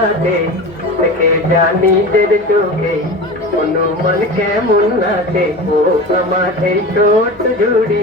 নাচে দেখে জানি দের চোখে অনুমান কেমন নাচে ও মাঠে চোট জুড়ি।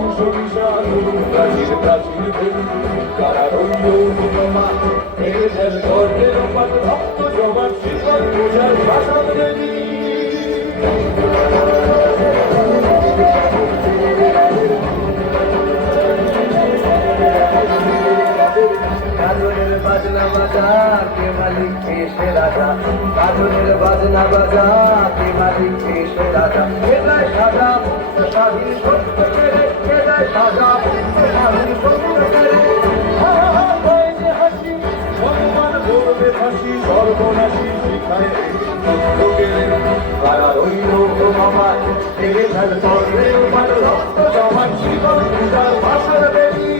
ধ্বংস নিশান প্রাচীর প্রাচীর বেদি কারা রইল তোমা ভেঙে ফেল করবে তোমার রক্ত জমাট শিকল পূজার ভাষণ কাজলের বাজনা বাজা কে মালিক কে সে রাজা কাজলের বাজনা বাজা কে মালিক কে সে রাজা যায় সাজা মুক্ত স্বাধীন সত্য সর্বনাশী শিখায় কারা রইল তোমা ভেঙে ফেল করবে তোমার রক্ত জমান শিকল পূজার ভাষার বেদি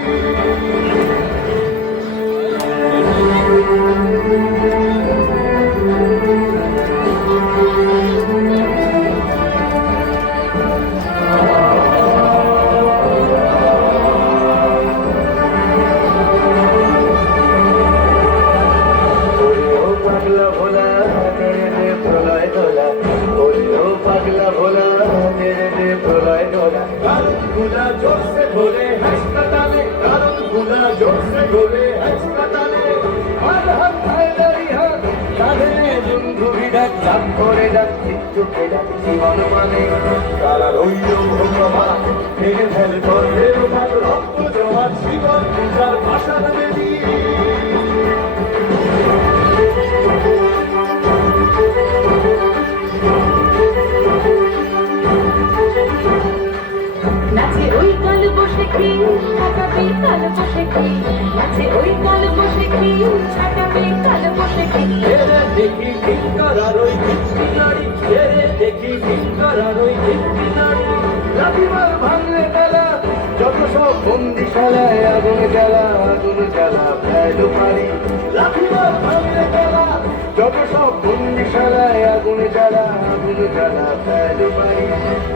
ওরিও নাচে ওই কাল বসে কি ছাটাবে, কাল বসে কি? দেখি কিঙ্করার ওই কীর্তি নারী দেখি কিঙ্করার ওই কীর্তি নারী রাতিবার ভাঙলে বেলা, যত সব বন্দিশালায় আগুন জ্বালা আগুন জ্বালা ফেলু পারি রাতিবার ভাঙলে বেলা, যত সব বন্দিশালায় আগুন জ্বালা আগুন জ্বালা ফেলু পারি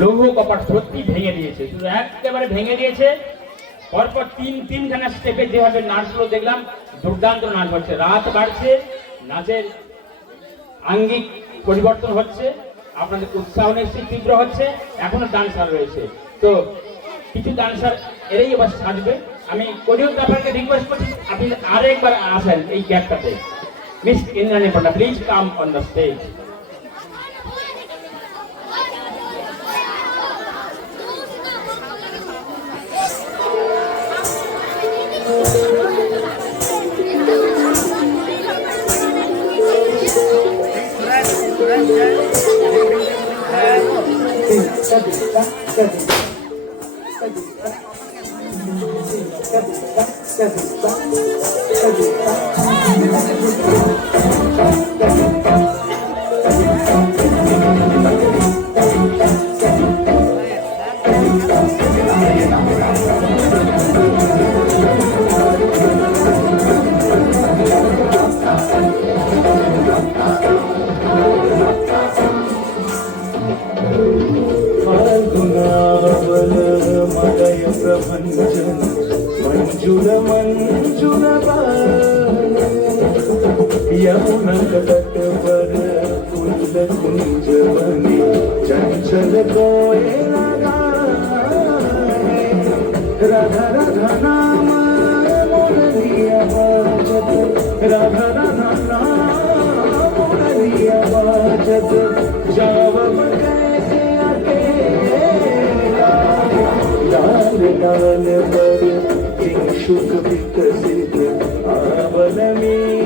লৌহ কপাট সত্যি ভেঙে দিয়েছে। শুধু একেবারে ভেঙে দিয়েছে। পরপর তিন তিনখানা স্টেপে যেভাবে নাচগুলো দেখলাম, দুর্দান্ত নাচ হচ্ছে। রাত বাড়ছে নাচের আঙ্গিক পরিবর্তন হচ্ছে, আপনাদের উৎসাহ নিশ্চয়ই তীব্র হচ্ছে, এখনও ডান্সার রয়েছে। তো কিছু ডান্সার এরাই এবার সাজবে। আমি কোরিওগ্রাফারকে রিকোয়েস্ট করছি, আপনি আরেকবার আসেন এই গ্যাপটাতে Miss Indrani Panda please come on the stage gracias. जीवनी चंचल कोए राधा राधा नाम मोर दिया बाजत राधा राधा नाम मोर दिया बाजत जाव कैसे अकेला गान गान पर किंशुक विकसित आवल में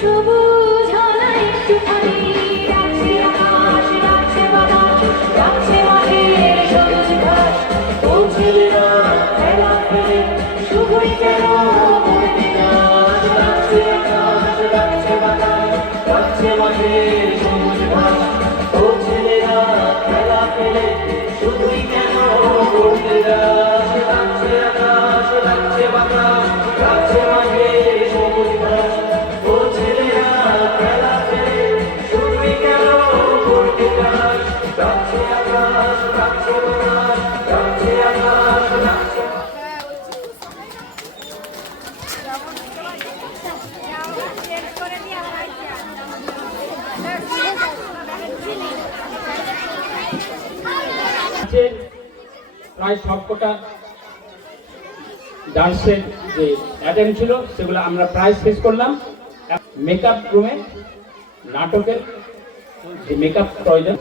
trouble. প্রায় সবকটা ডান্সের যে অ্যাটেম্প ছিল, সেগুলো আমরা প্রায় শেষ করলাম। মেকআপ রুমে নাটকের যে মেকআপ প্রয়োজন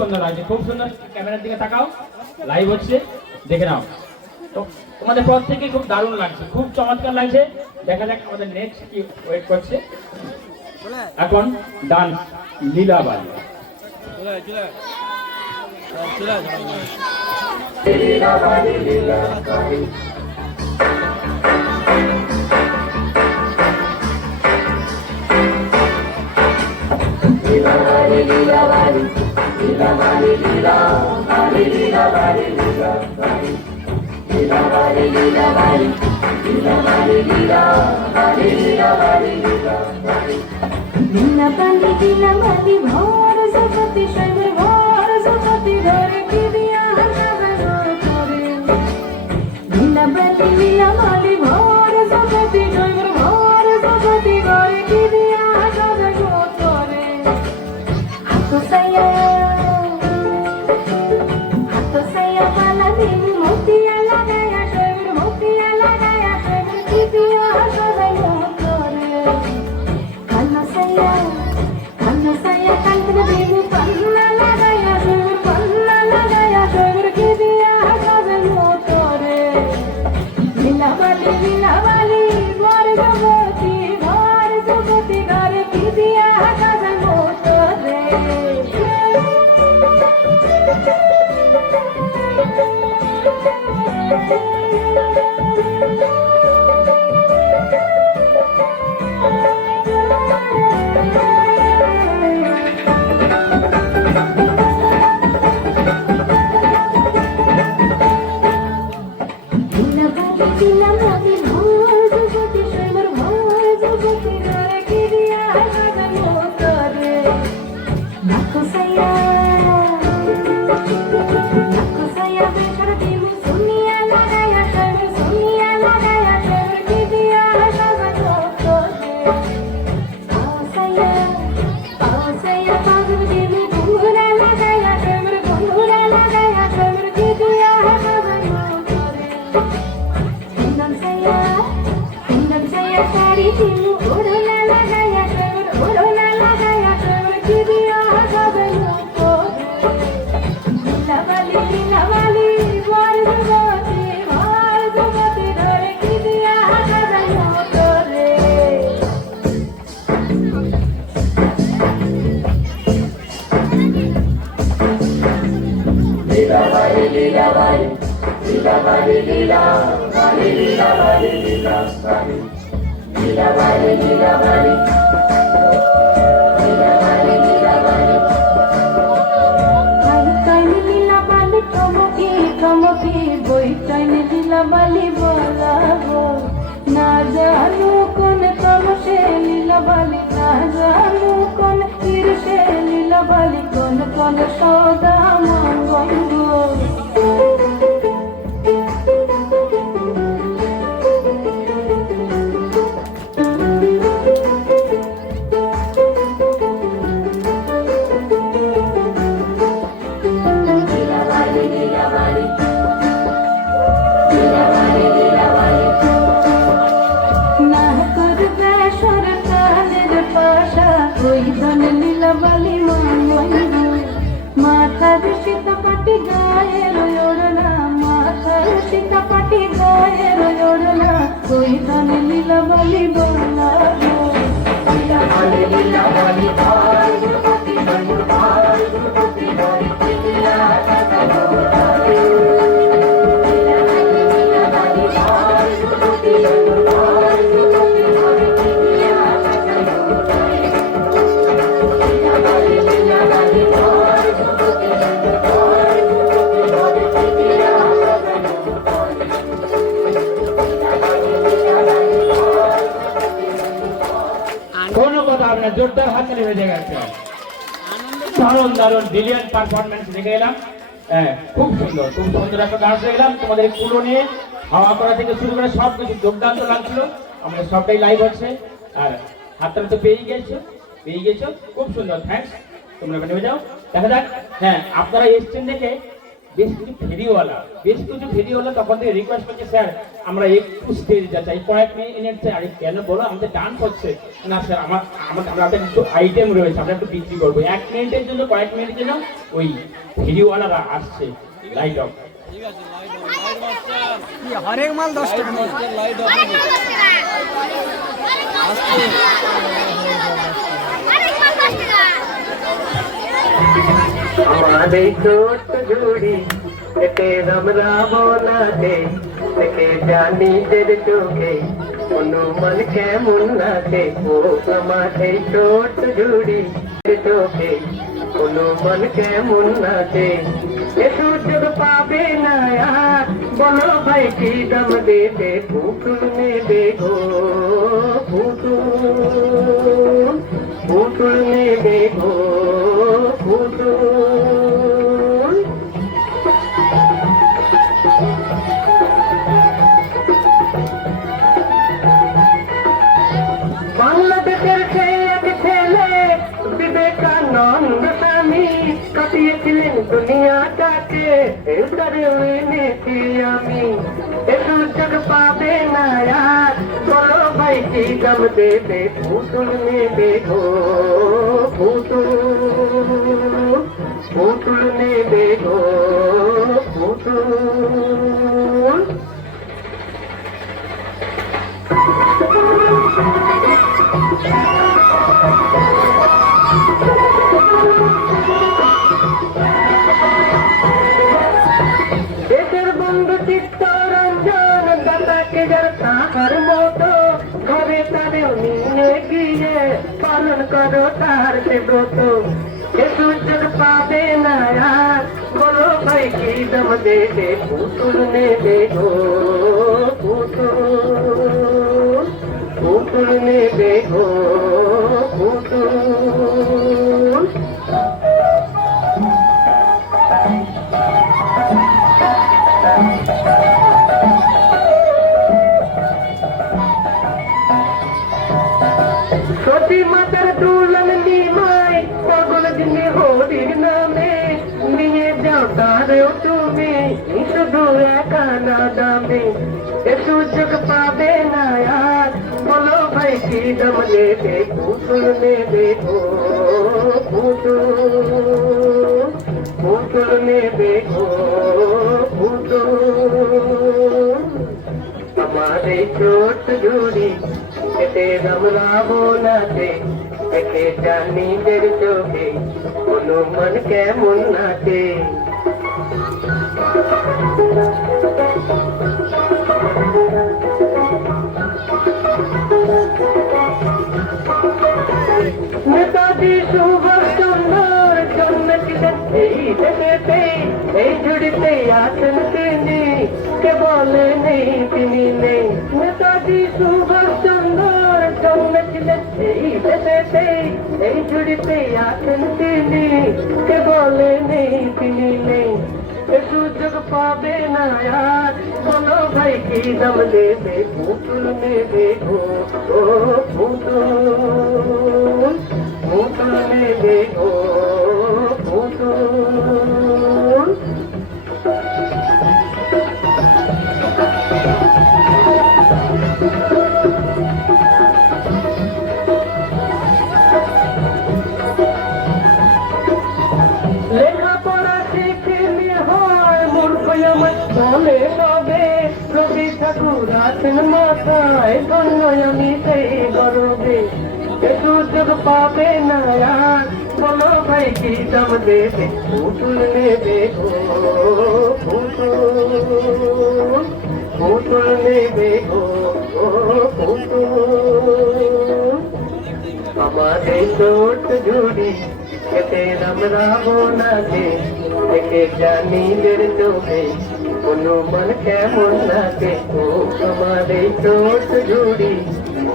সুন্দর হয়েছে খুব সুন্দর। ক্যামেরার দিকে তাকাও লাইভ হচ্ছে, দেখে নাও। তো তোমাদের পর থেকে খুব দারুণ লাগছে, খুব চমৎকার লাগছে। দেখা যাক আমাদের নেক্সট কি ওয়েট করছে। এখন ডান্স লীলা বালিয়া লীলা লীলা Let me know. করে কথা হবে না জোরদার হাত গেছে। দারুণ দারুণ ব্রিলিয়ান্ট পারফরমেন্স দেখে এলাম। হ্যাঁ খুব সুন্দর খুব সুন্দর একটা ডান্স দেখলাম তোমাদের কুলো নিয়ে হাওয়া করা থেকে শুরু করে সব কিছু যোগদান্ত লাগছিল। আমাদের সবটাই লাইভ হচ্ছে। আর হাতটা তো পেয়ে গেছো পেয়ে গেছো। খুব সুন্দর থ্যাঙ্কস তোমরা নেমে যাও। দেখা যাক। হ্যাঁ আপনারা এসছেন দেখে বেশ কিছু ফেরিওয়ালা বেশ কিছু ফেরিওয়ালা তখন থেকে রিকোয়েস্ট করছে স্যার আমরা একটু স্টেজ যাচ্ছি কয়েক মিনিট আরে কেন বলো? আমাদের ডান্স হচ্ছে। না স্যার আমার আমার আমাদের একটু আইটেম রয়েছে আমরা একটু বিক্রি করব। এক মিনিটের জন্য কয়েক মিনিটের জন্য ওই ফেরিওয়ালারা আসছে লাইট অফ হরেক মাল দশ টাকা। আমাদের ছোট জুড়ি এতে আমরা বলাতে দেখে জানি দের চোখে অনুমান কেমন লাগে। ও আমাদের ছোট জুড়ি চোখে অনুমান কেমন লাগে। এ সুযোগ পাবে না আর, বলো ভাই কি দাম দেবে? পুতুল নেবে গো, পুতুল পুতুল নেবে গো। বাংলাদেশের সেই এক ছেলে, বিবেকানন্দ স্বামী, কাটিয়েছিলেন দুনিয়াটাকে। তারে এনেছি আমি? এ সুযোগ পাবে না আর? বড় ভাই, কি দাম দেবে? পুতুল নেবে দেশের বন্ধু চিত্তরঞ্জন দাদাকে যার তাহার মতো, ঘরে তাদের নিয়ে গিয়ে পালন করো তার সে ব্রত। এ সুযোগ পাবে না আর বলো ভাই কি পুতুল নেবে গো, পুতুল। পুতুল নেবে গো। এ সুযোগ পাবে না আর। বলো ভাই, কি দম নেবে? পুতুল নেবে গো, পুতুল। পুতুল নেবে গো, পুতুল। আমার ছোট জুড়ি, এতে রামরাবো নাচে একে জানিদের চোখে, কোনো মন কেমন নাচে নেতাজি সুভাষ চন্দ্র জন্ম ছিলেন এই এই জুড়িতে আছেন তিনি কে বলে নেই তিনি নেই নেতাজি সুভাষ চন্দ্র জন্ম ছিলেন এই দেশেতে এই জুড়িতে আছেন তিনি কে বলে নেই তিনি নেই সুযোগ পাবে না আর ভাই কি দাম দেবে পুতুল নেবে গো বলে সবে রবি ঠাকুর আছেন মাথায় ধন্য আমি সেই গরবে। এ সুযোগ পাবে না আর বলো ভাই কি দাম দেবে পুতুল নেবে পুতুল পুতুল নেবে গো পুতুল আমাদের ছোট জুড়ি এতে আমরা বোনাতে দেখে জানিদের চোখে কোনো মন কেমন লাগে ও আমাদের ছোট জুড়ি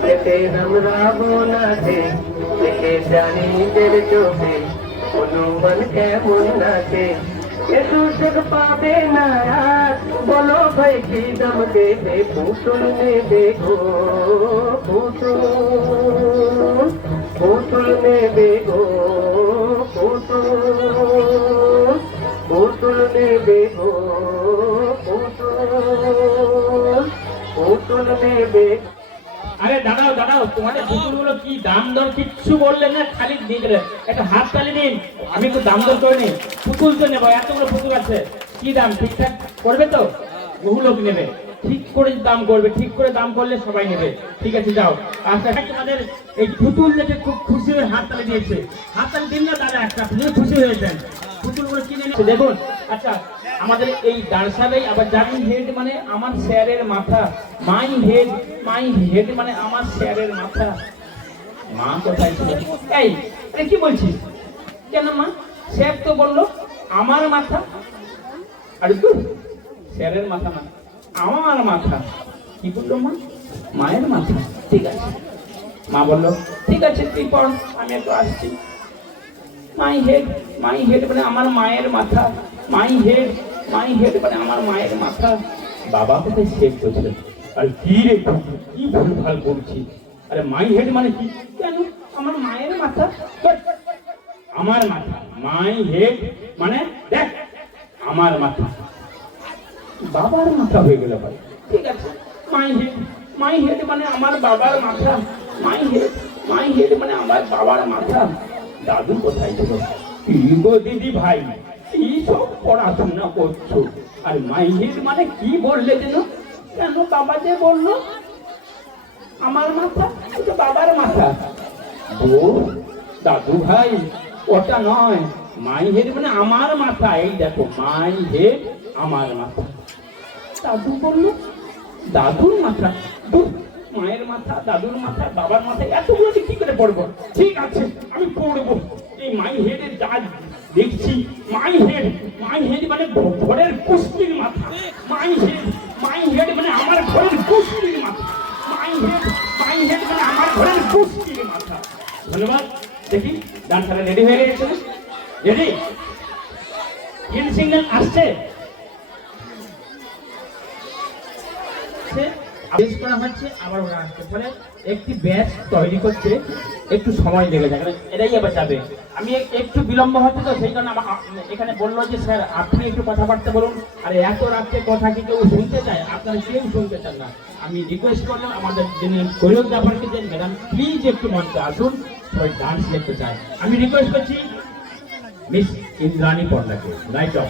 এতে আমরা বোনাতে দেখে জানিদের চোখে কোনো মন কেমন লাগে এ সুযোগ পাবে না আর, বলো ভাই কি দাম দেবে? পুতুল নেবে গো, পুতুল পুতুল নেবে গো, পুতুল পুতুল নেবে গো, পুতুল পুতুল নেবে আরে দাঁড়াও দাঁড়াও, তোমাদের পুতুলগুলো কি দাম দর কিচ্ছু বললে না? খালি দিয়ে দিলে একটা হাত তালি দিন। আমি একটু দাম দর করে নিই। পুতুল তো নেব, এতগুলো পুতুল আছে। কি দাম? ঠিকঠাক করবে তো? বহু লোক নেবে। ঠিক করে দাম করবে, ঠিক করে দাম করলে সবাই নেবে। ঠিক আছে, যাও। আচ্ছা তোমাদের এই পুতুল দেখে খুব খুশি হয়ে হাত তালি দিয়েছে। হাত তালি দিন না, দাদা, একটা। খুশি হয়েছেন পুতুলগুলো কিনে দেখুন আচ্ছা আমাদের এই দাঁড়সাবেই আবার জামিন হেড মানে আমার স্যারের মাথা মাই হেড মাই হেড মানে আমার স্যারের মাথা। মা কোথায় ছিল? এই এটা কি বলছিস? কেন মা? স্যার তো বলল, আমার মাথা। আর তুই স্যারের মাথা না আমার মাথা। কি বলল মা? মায়ের মাথা। ঠিক আছে। মা বলল, ঠিক আছে, তুই পড়, আমি একটু আসছি। মাই হেড মাই হেড মানে আমার মায়ের মাথা। মাই হেড মাই হেড মানে আমার মায়ের মাথা। বাবা কোথায় শেখ বলছিল আরে কি রে কি ভুল ভালো করছি আরে মাই হেড মানে কি? কেন? আমার মায়ের মাথা? আমার মাথা। মাই হেড মানে দেখ, আমার মাথা। বাবার মাথা হয়ে গেল ভাই। ঠিক আছে। মাই হেড মাই হেড মানে আমার বাবার মাথা। মাই হেড মাই হেড মানে আমার বাবার মাথা। দাদু কোথায় কি গো দিদি ভাই, কি সব পড়াশোনা করছ? আর মাই হেড মানে কি বললে যেন? কেন বাবা যে বলল? আমার মাথা? বাবার মাথা। ও দাদু ভাই, ওটা নয়। মাই হেড মানে আমার মাথা। এই দেখো মাই হেড আমার মাথা। দাদু বলল, দাদুর মাথা। মায়ের মাথা, দাদুর মাথা, বাবার মাথা, এতগুলো কি করে পড়ব? ঠিক আছে, আমি পড়ব। এই মাই হেডের যা দেখছি মাই হেড মাই হেড মানে ঘরের কুস্তির মাথা। মাই হেড মাই হেড মানে আমার ঘরের কুস্তির মাথা। মাই হেড মাই হেড মানে আমার ঘরের কুস্তির মাথা। ধন্যবাদ। দেখি ডান্সারে রেডি হয়ে গেছে রেডি গ্রিন সিগন্যাল আসছে? আদেশ করা হচ্ছে আবার ওরা আসছে ফলে একটি ব্যাচ তৈরি করতে একটু সময় লেগে যায়। এরাই এবার যাবে। আমি একটু বিলম্ব হচ্ছে তো সেই কারণে আমার এখানে বলল যে, স্যার, আপনি একটু কথাবার্তা বলুন। আর এত রাত্রে কথা কি কেউ শুনতে চায়? আপনারা কেউ শুনতে চান না। আমি রিকোয়েস্ট করলাম, আমাদের যিনি কোরিওগ্রাফারকে যে ম্যাডাম প্লিজ একটু মঞ্চে আসুন। সবাই ডান্স দেখতে চায়। আমি রিকোয়েস্ট করছি মিস ইন্দ্রাণী পন্ডাকে লাইট অফ